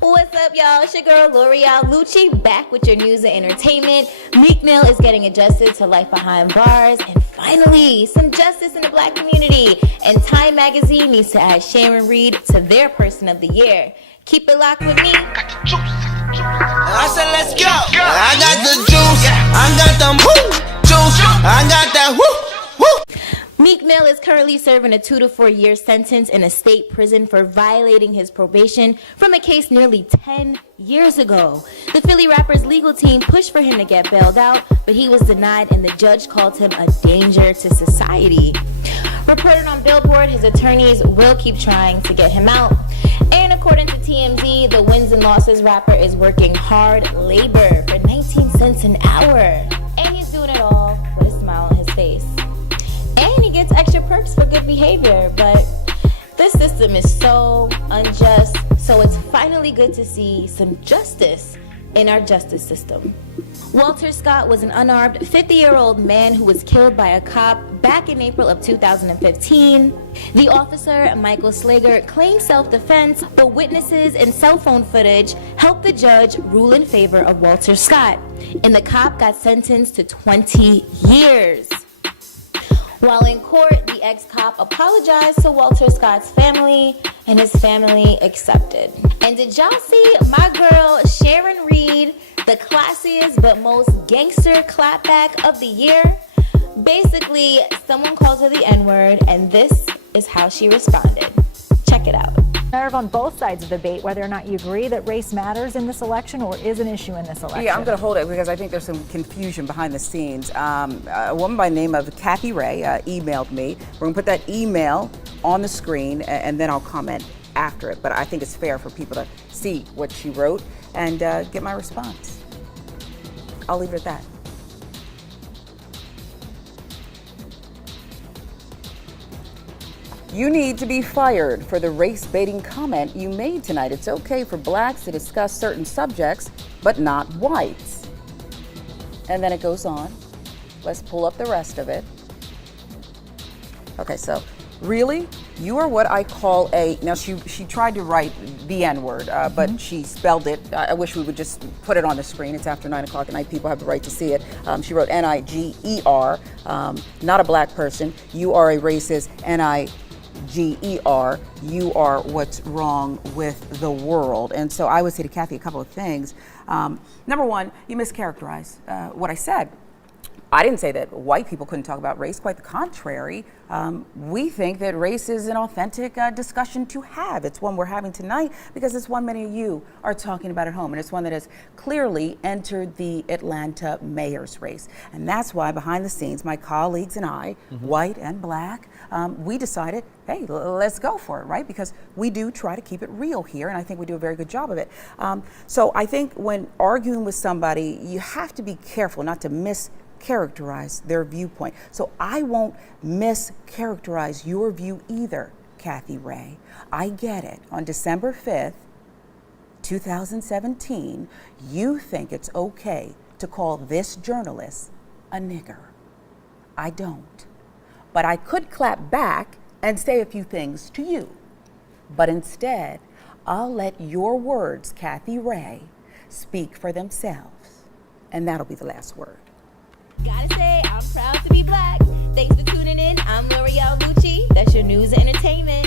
What's up, y'all? It's your girl, L'Oreal Lucci, back with your news and entertainment. Meek Mill is getting adjusted to life behind bars. And finally, some justice in the black community. And Time Magazine needs to add Sharon to their Person of the Year. Keep it locked with me. I said, let's go. I got the juice. I got the juice. I got that woo. Meek Mill is currently serving a 2 to 4 year sentence in a state prison for violating his probation from a case nearly 10 years ago. The Philly rapper's legal team pushed for him to get bailed out, but he was denied and the judge called him a danger to society. Reported on Billboard, his attorneys will keep trying to get him out. And according to TMZ, the wins and losses rapper is working hard labor for 19 cents an hour. And he's doing it all with a smile on his face. And he gets extra perks for good behavior, but this system is so unjust, so it's finally good to see some justice in our justice system. Walter Scott was an unarmed 50-year-old man who was killed by a cop back in April of 2015. The officer, Michael Slager, claimed self-defense, but witnesses and cell phone footage helped the judge rule in favor of Walter Scott, and the cop got sentenced to 20 years. While in court, the ex-cop apologized to Walter Scott's family, and his family accepted. And did y'all see my girl Sharon, the classiest but most gangster clapback of the year? Basically, someone calls her the N-word, and this is how she responded. Check it out. Nerve on both sides of the debate, whether or not you agree that race matters in this election or is an issue in this election. Yeah, I'm going to hold it because I think there's some confusion behind the scenes. A woman by the name of Kathy Ray emailed me. We're going to put that email on the screen and then I'll comment after it. But I think it's fair for people to see what she wrote and get my response. I'll leave it at that. You need to be fired for the race-baiting comment you made tonight. It's okay for blacks to discuss certain subjects, but not whites. And then it goes on. Let's pull up the rest of it. Okay, so really, you are what I call a, now she tried to write the N-word, but she spelled it. I wish we would just put it on the screen. It's after 9 o'clock at night. People have the right to see it. She wrote Niger, not a black person. You are a racist, Niger, you are what's wrong with the world. And so I would say to Kathy a couple of things. Number one, you mischaracterized what I said. I didn't say that white people couldn't talk about race. Quite the contrary. We think that race is an authentic discussion to have. It's one we're having tonight because it's one many of you are talking about at home. And it's one that has clearly entered the Atlanta mayor's race. And that's why behind the scenes, my colleagues and I, white and black, we decided, hey, let's go for it, right? Because we do try to keep it real here. And I think we do a very good job of it. So I think when arguing with somebody, you have to be careful not to mischaracterize their viewpoint. So I won't mischaracterize your view either, Kathy Ray. I get it. On December 5th, 2017, you think it's okay to call this journalist a nigger. I don't. But I could clap back and say a few things to you. But instead, I'll let your words, Kathy Ray, speak for themselves. And that'll be the last word. Gotta say, I'm proud to be black. Thanks for tuning in. I'm L'Oreal Lucci. That's your news and entertainment.